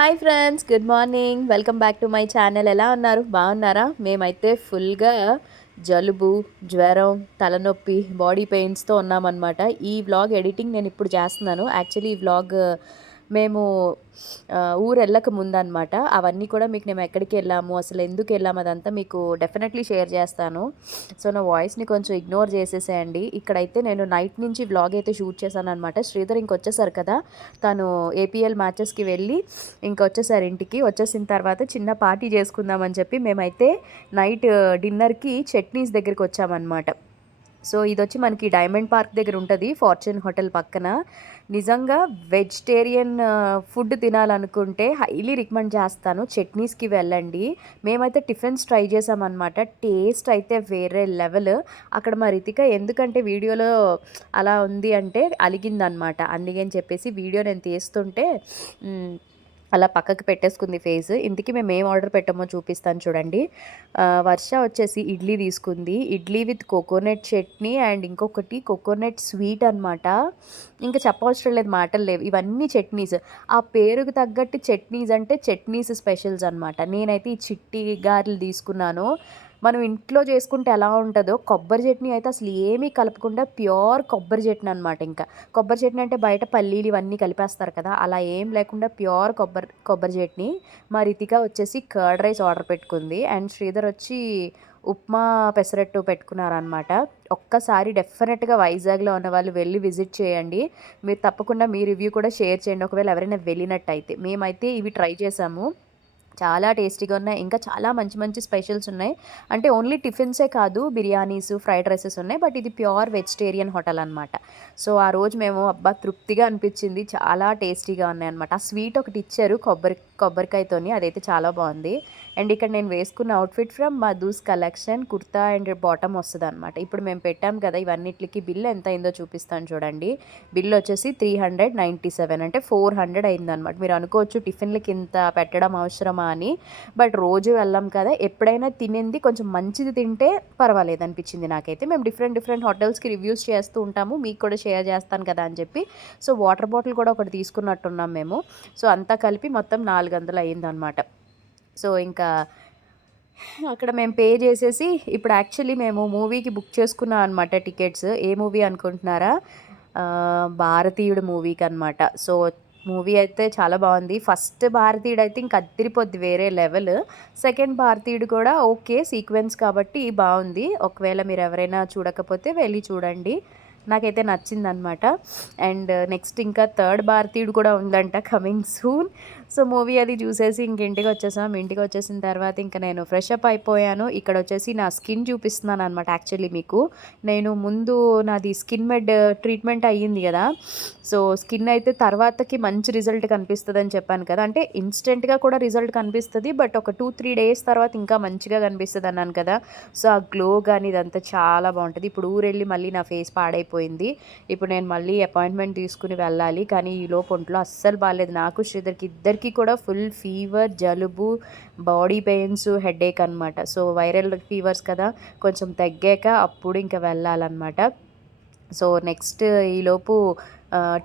Hi friends, good morning. Welcome back to my channel. ఎలా ఉన్నారు? బాగున్నారా? మేమైతే ఫుల్గా జలుబు, జ్వరం, తలనొప్పి, బాడీ పెయిన్స్తో ఉన్నామన్నమాట. ఈ వ్లాగ్ ఎడిటింగ్ నేను ఇప్పుడు చేస్తున్నాను. యాక్చువల్లీ ఈ వ్లాగ్ మేము ఊరు వెళ్ళక ముందనమాట. అవన్నీ కూడా మీకు మేము ఎక్కడికి వెళ్ళాము, అసలు ఎందుకు వెళ్ళాము, అదంతా మీకు డెఫినెట్లీ షేర్ చేస్తాను. సో నా వాయిస్ని కొంచెం ఇగ్నోర్ చేసేసేయండి. ఇక్కడైతే నేను నైట్ నుంచి వ్లాగ్ అయితే షూట్ చేశాను అనమాట. శ్రీధర్ ఇంకొచ్చేసారు కదా, తను ఏపీఎల్ మ్యాచెస్కి వెళ్ళి ఇంకొచ్చేసారు ఇంటికి. వచ్చేసిన తర్వాత చిన్న పార్టీ చేసుకుందామని చెప్పి మేమైతే నైట్ డిన్నర్కి చట్నీస్ దగ్గరికి వచ్చామన్నమాట. సో ఇది వచ్చి మనకి డైమండ్ పార్క్ దగ్గర ఉంటుంది, ఫార్చ్యూన్ హోటల్ పక్కన. నిజంగా వెజిటేరియన్ ఫుడ్ తినాలనుకుంటే హైలీ రికమెండ్ చేస్తాను, చట్నీస్కి వెళ్ళండి. మేమైతే టిఫిన్స్ ట్రై చేసామన్నమాట. టేస్ట్ అయితే వేరే లెవెల్. అక్కడ మా రితిక ఎందుకంటే వీడియోలో అలా ఉంది అంటే అలిగిందనమాట. అందుకని చెప్పేసి వీడియో నేను తీస్తుంటే అలా పక్కకి పెట్టేసుకుంది ఫేస్. ఇంతకీ మేము ఏం ఆర్డర్ పెట్టామో చూపిస్తాను చూడండి. వర్ష వచ్చేసి ఇడ్లీ తీసుకుంది, idli with coconut chutney and ఇంకొకటి కోకోనట్ స్వీట్ అనమాట. ఇంకా చెప్పవసరం లేదు, మాటలు లేవు. ఇవన్నీ చట్నీస్, ఆ పేరుకు తగ్గట్టు చట్నీస్ అంటే చట్నీస్ స్పెషల్స్ అనమాట. నేనైతే ఈ చిట్టి గారెలు తీసుకున్నాను. మనం ఇంట్లో చేసుకుంటే ఎలా ఉంటుందో, కొబ్బరి చట్నీ అయితే అసలు ఏమీ కలపకుండా ప్యూర్ కొబ్బరి చట్నీ అనమాట. ఇంకా కొబ్బరి చట్నీ అంటే బయట పల్లీలు ఇవన్నీ కలిపేస్తారు కదా, అలా ఏం లేకుండా ప్యూర్ కొబ్బరి చట్నీ. మా రితిక వచ్చేసి కర్డ్ రైస్ ఆర్డర్ పెట్టుకుంది అండ్ శ్రీధర్ వచ్చి ఉప్మా పెసరట్టు పెట్టుకున్నారనమాట. ఒక్కసారి డెఫినెట్గా వైజాగ్లో ఉన్న వాళ్ళు వెళ్ళి విజిట్ చేయండి. మీరు తప్పకుండా మీ రివ్యూ కూడా షేర్ చేయండి ఒకవేళ ఎవరైనా వెళ్ళినట్టయితే. మేమైతే ఇవి ట్రై చేసాము, చాలా టేస్టీగా ఉన్నాయి. ఇంకా చాలా మంచి మంచి స్పెషల్స్ ఉన్నాయి. అంటే ఓన్లీ టిఫిన్సే కాదు, బిర్యానీస్, ఫ్రైడ్ రైసెస్ ఉన్నాయి. బట్ ఇది ప్యూర్ వెజిటేరియన్ హోటల్ అనమాట. సో ఆ రోజు మేము అబ్బా తృప్తిగా అనిపించింది, చాలా టేస్టీగా ఉన్నాయి అనమాట. ఆ స్వీట్ ఒకటి ఇచ్చారు కొబ్బరికాయతోని, అదైతే చాలా బాగుంది. అండ్ ఇక్కడ నేను వేసుకున్న outfit from Madhu's collection, kurta and bottom వస్తుంది అనమాట. ఇప్పుడు మేము పెట్టాం కదా ఇవన్నిటికి బిల్ ఎంత అయిందో చూపిస్తాను చూడండి. బిల్ వచ్చేసి 397, అంటే 400 అయిందనమాట. మీరు అనుకోవచ్చు టిఫిన్లకి ఇంత పెట్టడం అవసరమా అని. బట్ రోజు వెళ్ళాం కదా, ఎప్పుడైనా తినింది కొంచెం మంచిది తింటే పర్వాలేదు అనిపించింది నాకైతే. మేము డిఫరెంట్ హోటల్స్కి రివ్యూస్ చేస్తూ ఉంటాము, మీకు కూడా షేర్ చేస్తాను కదా అని చెప్పి. సో వాటర్ బాటిల్ కూడా ఒకటి తీసుకున్నట్టున్నాం మేము. సో అంతా కలిపి మొత్తం 400 అయ్యిందనమాట. సో ఇంకా అక్కడ మేము పే చేసేసి ఇప్పుడు యాక్చువల్లీ మేము మూవీకి బుక్ చేసుకున్నాం అనమాట టికెట్స్. ఏ మూవీ అనుకుంటున్నారా? భారతీయుడు మూవీకి అనమాట. సో మూవీ అయితే చాలా బాగుంది. ఫస్ట్ భారతీయుడు అయితే ఇంక అదిరిపోద్ది, వేరే లెవెల్. సెకండ్ భారతీయుడు కూడా ఓకే, సీక్వెన్స్ కాబట్టి బాగుంది. ఒకవేళ మీరు ఎవరైనా చూడకపోతే వెళ్ళి చూడండి, నాకైతే నచ్చిందనమాట. అండ్ నెక్స్ట్ ఇంకా థర్డ్ భారతీయుడు కూడా ఉందంట, కమింగ్ సూన్. సో మూవీ అది చూసేసి ఇంక ఇంటికి వచ్చేసాం. ఇంటికి వచ్చేసిన తర్వాత ఇంకా నేను ఫ్రెష్ అప్ అయిపోయాను. ఇక్కడ వచ్చేసి నా స్కిన్ చూపిస్తున్నాను అనమాట. యాక్చువల్లీ మీకు నేను ముందు నాది స్కిన్ మెడ్ ట్రీట్మెంట్ అయ్యింది కదా, సో స్కిన్ అయితే తర్వాతకి మంచి రిజల్ట్ కనిపిస్తుంది అని చెప్పాను కదా. అంటే ఇన్స్టెంట్గా కూడా రిజల్ట్ కనిపిస్తుంది, బట్ ఒక 2-3 డేస్ తర్వాత ఇంకా మంచిగా కనిపిస్తుంది అన్నాను కదా. సో ఆ గ్లో కానీ ఇదంతా చాలా బాగుంటుంది. ఇప్పుడు ఊరెళ్ళి మళ్ళీ నా ఫేస్ పాడైపోయింది. ఇప్పుడు నేను మళ్ళీ అపాయింట్మెంట్ తీసుకుని వెళ్ళాలి, కానీ ఈ లోపు ఒంట్లో అస్సలు బాగాలేదు. నాకు శ్రీధర్కి ఇద్దరికి కూడా ఫుల్ ఫీవర్, జలుబు, బాడీ పెయిన్స్, హెడేక్ అనమాట. సో వైరల్ ఫీవర్స్ కదా, కొంచెం తగ్గాక అప్పుడు ఇంకా వెళ్ళాలన్నమాట. సో నెక్స్ట్ ఈలోపు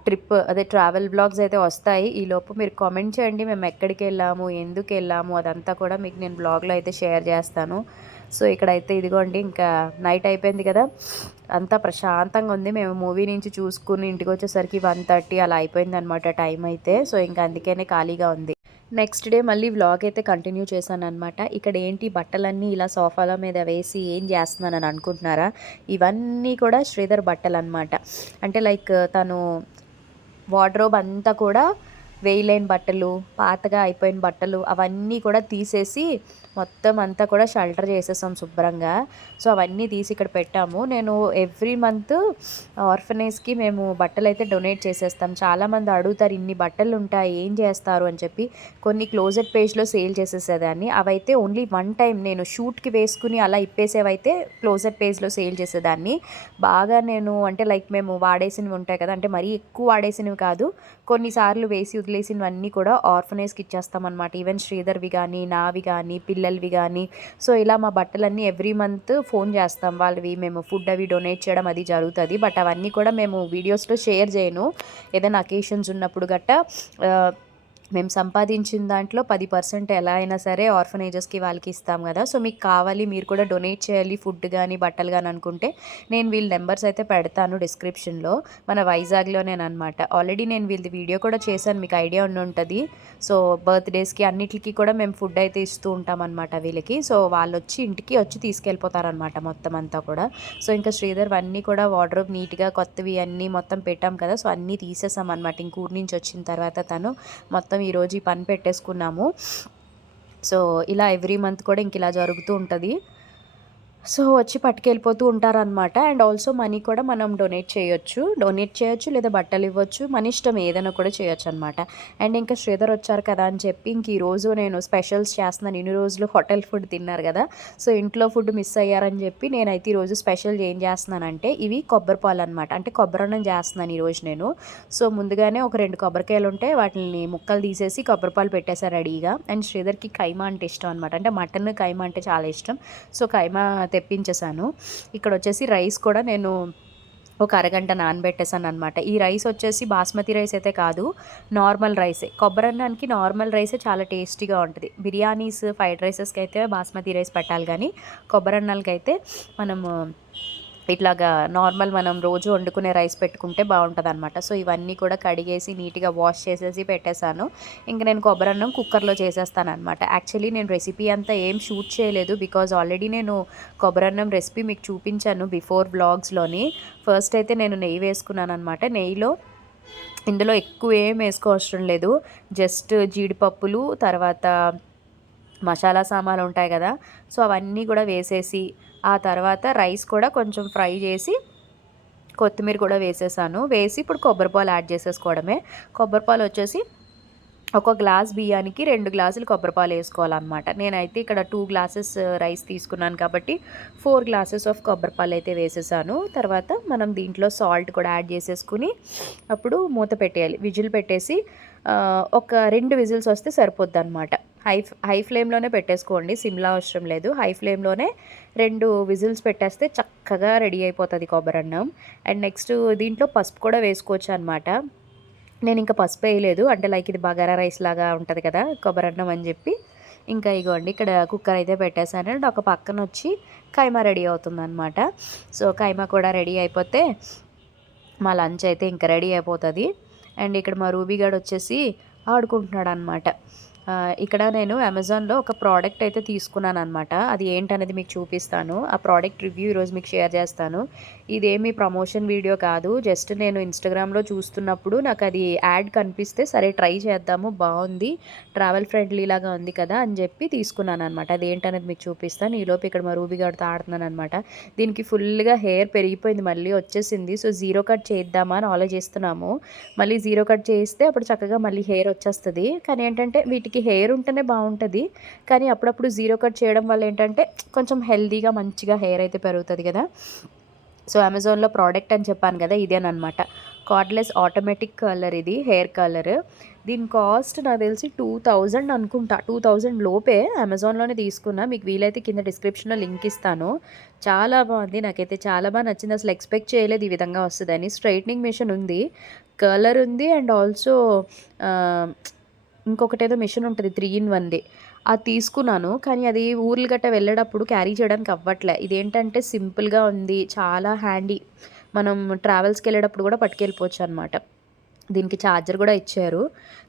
ట్రిప్ అదే ట్రావెల్ బ్లాగ్స్ అయితే వస్తాయి. ఈలోపు మీరు కామెంట్ చేయండి మేము ఎక్కడికి వెళ్ళాము, ఎందుకు వెళ్ళాము, అదంతా కూడా మీకు నేను బ్లాగ్లో అయితే షేర్ చేస్తాను. సో ఇక్కడైతే ఇదిగోండి, ఇంకా నైట్ అయిపోయింది కదా, అంతా ప్రశాంతంగా ఉంది. మేము మూవీ నుంచి చూసుకుని ఇంటికి వచ్చేసరికి 1:30 అలా అయిపోయింది అనమాట టైం అయితే. సో ఇంకా అందుకనే ఖాళీగా ఉంది. నెక్స్ట్ డే మళ్ళీ వ్లాగ్ అయితే కంటిన్యూ చేశాను అనమాట. ఇక్కడ ఏంటి బట్టలన్నీ ఇలా సోఫాల మీద వేసి ఏం చేస్తున్నానని అనుకుంటున్నారా? ఇవన్నీ కూడా శ్రీధర్ బట్టలు అనమాట. అంటే లైక్ తను వార్డ్రోబ్ అంతా కూడా వేయలేని బట్టలు, పాతగా అయిపోయిన బట్టలు అవన్నీ కూడా తీసేసి మొత్తం అంతా కూడా షెల్టర్ చేసేసాం శుభ్రంగా. సో అవన్నీ తీసి ఇక్కడ పెట్టాము. నేను ఎవ్రీ మంత్ ఆర్ఫనేజ్కి మేము బట్టలు అయితే డొనేట్ చేసేస్తాం. చాలామంది అడుగుతారు ఇన్ని బట్టలు ఉంటాయి ఏం చేస్తారు అని చెప్పి. కొన్ని క్లోజెట్ పేజ్లో సేల్ చేసేసేదాన్ని, అవైతే ఓన్లీ వన్ టైం నేను షూట్కి వేసుకుని అలా ఇప్పేసేవైతే క్లోజెట్ పేజ్లో సేల్ చేసేదాన్ని. బాగా నేను అంటే లైక్ మేము వాడేసినవి ఉంటాయి కదా, అంటే మరీ ఎక్కువ వాడేసినవి కాదు, కొన్నిసార్లు వేసి వదిలేసినవన్నీ కూడా ఆర్ఫనేజ్కి ఇచ్చేస్తామన్నమాట. ఈవెన్ శ్రీధర్వి కానీ, నావి కానీ, పిల్లలవి కానీ. సో ఇలా మా బట్టలన్నీ ఎవ్రీ మంత్ ఫోన్ చేస్తాం వాళ్ళవి, మేము ఫుడ్ అవి డొనేట్ చేయడం అది జరుగుతుంది. బట్ అవన్నీ కూడా మేము వీడియోస్లో షేర్ చేయను. ఏదైనా అకేషన్స్ ఉన్నప్పుడు గట్టా మేము సంపాదించిన దాంట్లో 10% ఎలా అయినా సరే ఆర్ఫనైజెస్‌కి వాళ్ళకి ఇస్తాం గదా! సో, మీకు కావాలి మీరు కూడా డొనేట్ చేయాలి ఫుడ్ గానీ, బట్టలు గాని అనుకుంటే నేను వీళ్ళ నంబర్స్ అయితే పెడతాను డిస్క్రిప్షన్‌లో. మన వైజాగ్‌లోనేననమాట. ఆల్రెడీ నేను వీళ్ళది వీడియో కూడా చేశాను. మీకు ఐడియా ఉండుంటది. సో, బర్త్‌డేస్‌కి అన్నిట్లికి కూడా మేము ఫుడ్ అయితే ఇస్తూ ఉంటామనమాట వీళ్ళకి. సో, వాళ్ళొచ్చి ఇంటికి వచ్చి తీసుకెళ్ళిపోతారనమాట మొత్తం అంతా కూడా. సో, ఇంకా శ్రీధర్‌వన్నీ కూడా వార్డ్‌రోబ్ నీట్‌గా కొత్తవి అన్నీ మొత్తం పెట్టాం కదా! సో, అన్నీ తీసేసామనమాట. ఇంక ఊరు నుంచి వచ్చిన తర్వాత తను మొత్తం ఈరోజు ఈ పని పెట్టేసుకున్నాము. సో, ఇలా ఎవ్రీ మంత్ కూడా ఇంక ఇలా జరుగుతూ ఉంటది. సో, వచ్చి పట్టుకెళ్ళిపోతూ ఉంటారనమాట. అండ్ ఆల్సో మనీ కూడా మనం డొనేట్ చేయొచ్చు లేదా బట్టలివ్వచ్చు. మన ఇష్టం ఏదైనా కూడా చేయొచ్చనమాట. అండ్ ఇంకా శ్రీధర్ వచ్చారు కదా అని చెప్పి ఇంక ఈరోజు నేను స్పెషల్స్ చేస్తున్నాను. ఇన్ని రోజులు హోటల్ ఫుడ్ తిన్నారు కదా! సో, ఇంట్లో ఫుడ్ మిస్ అయ్యారని చెప్పి నేనైతే ఈరోజు స్పెషల్ ఏం చేస్తున్నానంటే ఇవి కొబ్బరి పాలనమాట. అంటే కొబ్బరన్నం చేస్తున్నాను ఈరోజు నేను. సో, ముందుగానే ఒక 2 కొబ్బరికాయలుంటే వాటిల్ని ముక్కలు తీసేసి కొబ్బరి పాలు పెట్టేసా రెడీగా. అండ్ శ్రీధర్‌కి కైమా అంటే ఇష్టం అనమాట. అంటే మటన్, కైమా అంటే చాలా ఇష్టం. సో, కైమా తెప్పించేసాను. ఇక్కడొచ్చేసి రైస్ కూడా నేను ఒక అరగంట నానబెట్టేసాననమాట. ఈ రైస్ వచ్చేసి బాస్మతి రైస్ అయితే కాదు, నార్మల్ రైసే. కొబ్బరన్నానికి నార్మల్ రైసే చాలా టేస్టీగా ఉంటది. బిర్యానీస్, ఫ్రైడ్ రైసెస్‌కి అయితే బాస్మతి రైస్ పెట్టాలి గానీ, కొబ్బరన్నాలకైతే మనము ఇట్లాగా నార్మల్ మనం రోజు వండుకునే రైస్ పెట్టుకుంటే బావుంటదనమాట. సో, ఇవన్నీ కూడా కడిగేసి నీట్‌గా వాష్ చేసేసి పెట్టేశాను. ఇంక నేను కొబ్బరన్నం కుక్కర్‌లో చేసేస్తాననమాట. యాక్చువల్లీ నేను రెసిపీ అంతా ఏం షూట్ చేయలేదు. బికాజ్ ఆల్రెడీ నేను కొబ్బరన్నం రెసిపీ మీకు చూపించాను బిఫోర్ వ్లాగ్స్‌లోని. ఫస్ట్ అయితే నేను నెయ్యి వేసుకున్నాననమాట. నెయ్యిలో ఇందులో ఎక్కువ ఏం వేసుకోవసరం లేదు. జస్ట్ జీడిపప్పులు, తర్వాత మసాలా సామానులుంటాయి గదా! సో, అవన్నీ గూడా వేసేసి, ఆ తర్వాత రైస్ కూడా కొంచెం ఫ్రై జేసి, కొత్తిమీర కూడా వేసేసాను. వేసి ఇప్పుడు కొబ్బరి పాలు యాడ్ చేసేసుకోవడమే. కొబ్బరి పాలొచ్చేసి ఒక గ్లాస్ బియ్యానికి 2 గ్లాసులు కొబ్బరి పాలేసుకోవాలనమాట. నేనైతే ఇక్కడ 2 గ్లాసెస్ రైస్ తీసుకున్నాను కాబట్టి 4 గ్లాసెస్ ఆఫ్ కొబ్బరి పాలైతే వేసేసాను. తర్వాత మనం దీంట్లో సాల్ట్ కూడా యాడ్ చేసేసుకుని అప్పుడు మూత పెట్టేయాలి. విజిల్ పెట్టేసి ఒక 2 విజిల్స్ వస్తే సరిపోద్దనమాట. హై ఫ్లేమ్‌లోనే పెట్టేసుకోండి. సిమ్‌లో అవసరం లేదు. హై ఫ్లేమ్‌లోనే 2 విజిల్స్ పెట్టేస్తే చక్కగా రెడీ అయిపోతది కొబ్బరన్నం. అండ్ నెక్స్ట్ దీంట్లో పసుపు కూడా వేసుకోవచ్చనమాట. నేనింక పసుపేయలేదు. అంటే లైక్ ఇది బగారా రైస్ లాగా ఉంటది కదా! కొబ్బరన్నం అని జెప్పి, ఇంకా ఇగోండి ఇక్కడ కుక్కర్ అయితే పెట్టేసాను. అండ్ ఒక పక్కనొచ్చి కైమా రెడీ అవుతుందనమాట. సో, కైమా కూడా రెడీ అయిపోతే మా లంచ్ అయితే ఇంక రెడీ అయిపోతది. అండ్ ఇక్కడ మా రూబీ గాడొచ్చేసి ఆడుకుంటున్నాడనమాట. ఇక్కడ నేను అమెజాన్‌లో ఒక ప్రోడక్ట్ అయితే తీసుకున్నాననమాట. అది ఏంటనేది మీకు చూపిస్తాను. ఆ ప్రోడక్ట్ రివ్యూ ఈరోజు మీకు షేర్ చేస్తాను. ఇదేమి ప్రమోషన్ వీడియో కాదు. జస్ట్ నేను ఇన్‌స్టాగ్రామ్‌లో చూస్తున్నప్పుడు నాకది యాడ్ కనిపిస్తే సరే ట్రై చేద్దాము బావుంది. ట్రావెల్ ఫ్రెండ్లీ లాగా ఉంది కదా! అని చెప్పి తీసుకున్నాననమాట. అదేంటనేది మీకు చూపిస్తాను. ఈలోపు ఇక్కడ మా రూబీ గాడితో ఆడుతున్నాననమాట. దీనికి ఫుల్‌గా హెయిర్ పెరిగిపోయింది. మళ్ళీ వచ్చేసింది. సో, జీరో కట్ చేద్దామా అని ఆలోచిస్తున్నాము. మళ్ళీ జీరో కట్ చేయిస్తే అప్పుడు చక్కగా మళ్ళీ హెయిర్ వచ్చేస్తది. కానీ ఏంటంటే వీటికి హెయిర్ ఉంటేనే బావుంటది. కానీ అప్పుడప్పుడు జీరో కట్ చేయడం వల్ల ఏంటంటే కొంచెం హెల్తీగా మంచిగా హెయిర్ అయితే పెరుగుతది కదా! సో, అమెజాన్‌లో ప్రోడక్ట్ అని చెప్పాను కదా! ఇదేననమాట. కార్డ్‌లెస్ ఆటోమేటిక్ కలర్ ఇది. Hair colour. దీని కాస్ట్ నాకు తెలిసి 2000 అనుకుంటా. 2000 లోపే అమెజాన్‌లోనే తీసుకున్నా. మీకు వీలైతే కింద డిస్క్రిప్షన్‌లో లింక్ ఇస్తాను. చాలా బావుంది. నాకైతే చాలా నచ్చింది. అసలు ఎక్స్‌పెక్ట్ చేయలేదు ఈ విధంగా వస్తదని. స్ట్రెయిటనింగ్ మిషన్ ఉంది. కలర్ ఉంది. అండ్ ఆల్సో ఆహ్, ఇంకొకటేదో మిషన్ ఉంటది 3 ఇన్ 1ది. అది తీసుకున్నాను. కానీ అది ఊర్లు గట్టా వెళ్ళేటప్పుడు క్యారీ చేయడానికి అవ్వట్లే. ఇదేంటంటే సింపుల్‌గా ఉంది. చాలా హ్యాండీ. మనం ట్రావెల్స్‌కెళ్ళేటప్పుడు కూడా పట్టుకెళ్ళిపోవచ్చనమాట. దీనికి ఛార్జర్ గూడా ఇచ్చారు.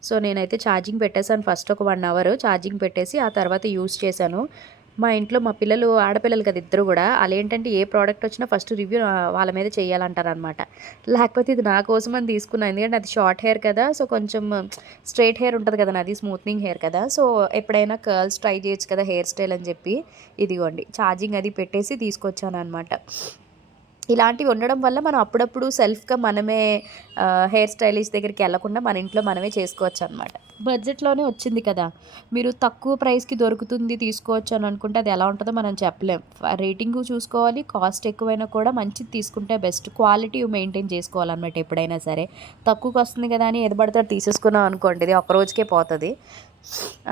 సో, నేనైతే ఛార్జింగ్ పెట్టేసాను ఫస్ట్ ఒక 1 అవర్ ఛార్జింగ్ పెట్టేసి ఆ తర్వాత యూజ్ చేశాను. మా ఇంట్లో మా పిల్లలు ఆడపిల్లలు కదా ఇద్దరు గూడా. ఆళ్ళేంటంటే ఏ ప్రోడక్ట్ వచ్చినా ఫస్ట్ రివ్యూ వాళ్ళ మీద చేయాలంటారనమాట. లేకపోతే ఇది నా కోసమని తీసుకున్నా. ఎందుకంటే అది షార్ట్ హెయిర్ కదా! సో, కొంచెం స్ట్రెయిట్ హెయిర్ ఉంటది కదా! నాది స్మూత్నింగ్ హెయిర్ కదా! సో, ఎప్పుడైనా కర్ల్స్ ట్రై చేయొచ్చు కదా! హెయిర్ స్టైల్ అని చెప్పి ఇదిగోండి ఛార్జింగ్ అది పెట్టేసి తీసుకొచ్చాననమాట. ఇలాంటివి ఉండడం వల్ల మనం అప్పుడప్పుడు సెల్ఫ్‌గా మనమే హెయిర్ స్టైలిస్ట్ దగ్గరికి ఎళ్ళకుండా మన ఇంట్లో మనమే చేసుకోవచ్చనమాట. బడ్జెట్‌లోనే వచ్చింది కదా! మీరు తక్కువ ప్రైస్‌కి దొరుకుతుంది తీసుకోవచ్చు అని అనుకుంటే అది ఎలా ఉంటదో మనం చెప్పలేం. రేటింగు చూసుకోవాలి. కాస్ట్ ఎక్కువైనా కూడా మంచిది తీసుకుంటే బెస్ట్. క్వాలిటీ మెయింటైన్ చేసుకోవాలన్నమాట ఎప్పుడైనా సరే. తక్కువకొస్తుంది కదా అని ఏది పడితే అది తీసేసుకున్నాం అనుకోండి ఇది ఒక్క రోజుకే పోతది.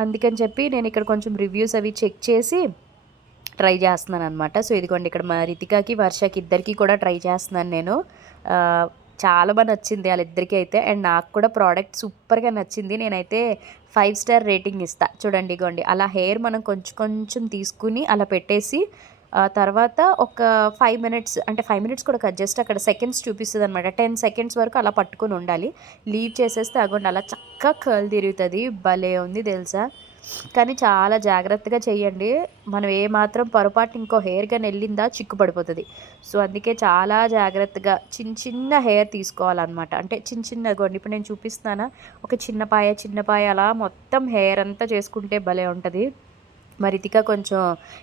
అందుకని చెప్పి నేనిక్కడ కొంచెం రివ్యూస్ అవి చెక్ చేసి ట్రై చేస్తున్నాననమాట. సో, ఇదిగోండి ఇక్కడ మా రితికాకి, వర్షకి ఇద్దరికీ కూడా ట్రై చేస్తున్నాను నేను. చాలా బా నచ్చింది ఆళ్ళిద్దరికీ అయితే. అండ్ నాకు కూడా ప్రోడక్ట్ సూపర్‌గా నచ్చింది. నేనైతే 5 స్టార్ రేటింగ్ ఇస్తా. చూడండి ఇగోండి. అలా హెయిర్ మనం కొంచెం కొంచెం తీసుకొని అలా పెట్టేసి తర్వాత ఒక 5 మినిట్స్ అంటే 5 మినిట్స్ కూడా కాదు. జస్ట్ అక్కడ సెకండ్స్ చూపిస్తదనమాట. 10 సెకండ్స్ వరకు అలా పట్టుకొని ఉండాలి. లీవ్ చేసేస్తే అగోండి అలా చక్కగా కర్ల్ తిరుగుతది. భలే ఉంది తెలుసా! కానీ చాలా జాగ్రత్తగా చెయ్యండి. మనం ఏమాత్రం పొరపాటున ఇంకో హెయిర్ గాని ఎళ్ళిందా చిక్కు పడిపోతది. సో, అందుకే చాలా జాగ్రత్తగా చిన్న హెయిర్ తీసుకోవాలనమాట. అంటే చిన్నగోండి ఇప్పుడు నేను చూపిస్తున్నానా, ఒక చిన్న పాయ అలా మొత్తం హెయిర్ అంతా చేసుకుంటే భలే ఉంటది. మా రితిక కొంచెం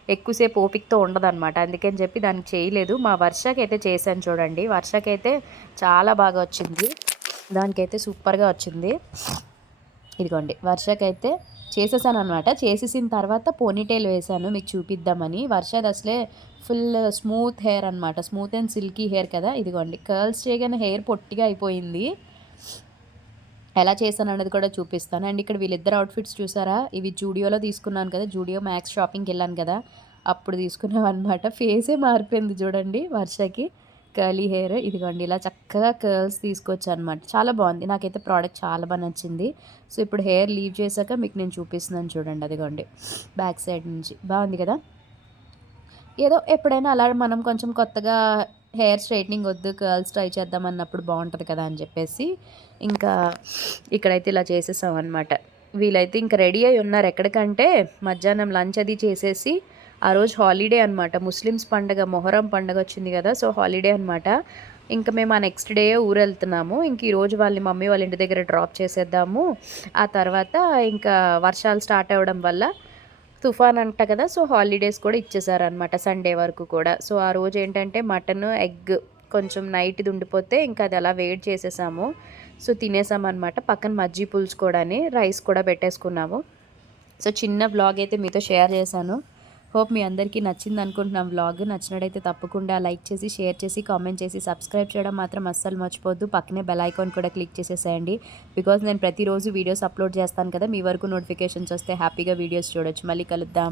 ఎక్కువ సేపు ఓపికతో ఉండదనమాట. అందుకని చెప్పి దానికి చేయలేదు. మా వర్షకైతే చేశాను చూడండి. వర్షకైతే చాలా బాగా వచ్చింది. దానికైతే సూపర్‌గా వచ్చింది. ఇదిగోండి వర్షకైతే చేసేసాననమాట. చేసేసిన తర్వాత పోనీటెయిల్ వేశాను మీకు చూపిద్దామని. వర్షది అసలే ఫుల్ స్మూత్ హెయిర్ అనమాట. స్మూత్ అండ్ సిల్కీ హెయిర్ కదా! ఇదిగోండి కర్ల్స్ చేయగానే హెయిర్ పొట్టిగా అయిపోయింది. ఎలా చేశానన్నది కూడా చూపిస్తాను. అండ్ ఇక్కడ వీళ్ళిద్దరు అవుట్‌ఫిట్స్ చూసారా? ఇవి జూడియోలో తీసుకున్నాను కదా! జూడియో మ్యాక్స్ షాపింగ్‌కెళ్ళాను కదా! అప్పుడు తీసుకున్నవన్నమాట. ఫేసే మారిపోయింది చూడండి వర్షకి. కర్లీ హెయిర్ ఇదిగోండి ఇలా చక్కగా కర్ల్స్ తీసుకొచ్చనమాట. చాలా బావుంది. నాకైతే ప్రోడక్ట్ చాలా బా నచ్చింది. సో, ఇప్పుడు హెయిర్ లీవ్ చేశాక మీకు నేను చూపిస్తున్నాను చూడండి. అదిగోండి బ్యాక్ సైడ్ నుంచి. బావుంది కదా! ఏదో ఎప్పుడైనా అలా మనం కొంచెం కొత్తగా హెయిర్ స్ట్రైట్నింగ్ వద్దు కర్ల్స్ ట్రై చేద్దాం అన్నప్పుడు బాగుంటుంది కదా అని చెప్పేసి ఇంకా ఇక్కడైతే ఇలా చేసేసామన్నమాట. వీళ్ళైతే ఇంకా రెడీ అయి ఉన్నారు ఎక్కడికంటే మధ్యాహ్నం లంచ్ అది చేసేసి ఆ రోజు హాలిడే అనమాట. ముస్లిమ్స్ పండగ మొహరం పండగ వచ్చింది కదా! సో, హాలిడే అనమాట. ఇంకా మేము ఆ నెక్స్ట్ డే ఊరెళ్తున్నాము. ఇంక ఈరోజు వాళ్ళ మమ్మీ వాళ్ళ ఇంటి దగ్గర డ్రాప్ చేసేద్దాము. ఆ తర్వాత ఇంకా వర్షాలు స్టార్ట్ అవ్వడం వల్ల తుఫాన్ అంట కదా! సో, హాలిడేస్ కూడా ఇచ్చేసారనమాట సండే వరకు కూడా. సో, ఆ రోజేంటంటే మటను, ఎగ్ కొంచెం నైట్‌ది ఉండిపోతే ఇంకా అది అలా వేడి చేసేసాము. సో, తినేసామనమాట. పక్కన మజ్జి పులుసు కూడాని, రైస్ కూడా పెట్టేసుకున్నాము. సో, చిన్న వ్లాగ్ అయితే మీతో షేర్ చేశాను. హోప్ మీ అందరికీ నచ్చిందనుకుంటున్నాం వ్లాగ్. నచ్చినట్టయితే తప్పకుండా లైక్ చేసి, షేర్ చేసి, కామెంట్ చేసి, సబ్స్క్రైబ్ చేయడం మాత్రం అస్సలు మర్చిపోవద్దు. పక్కనే బెల్ ఐకాన్ కూడా క్లిక్ చేసేసేయండి. బికాజ్ నేను ప్రతిరోజు వీడియోస్ అప్లోడ్ చేస్తాను కదా! మీ వరకు నోటిఫికేషన్స్ వస్తే హ్యాపీగా వీడియోస్ చూడొచ్చు. మళ్ళీ కలుద్దాం.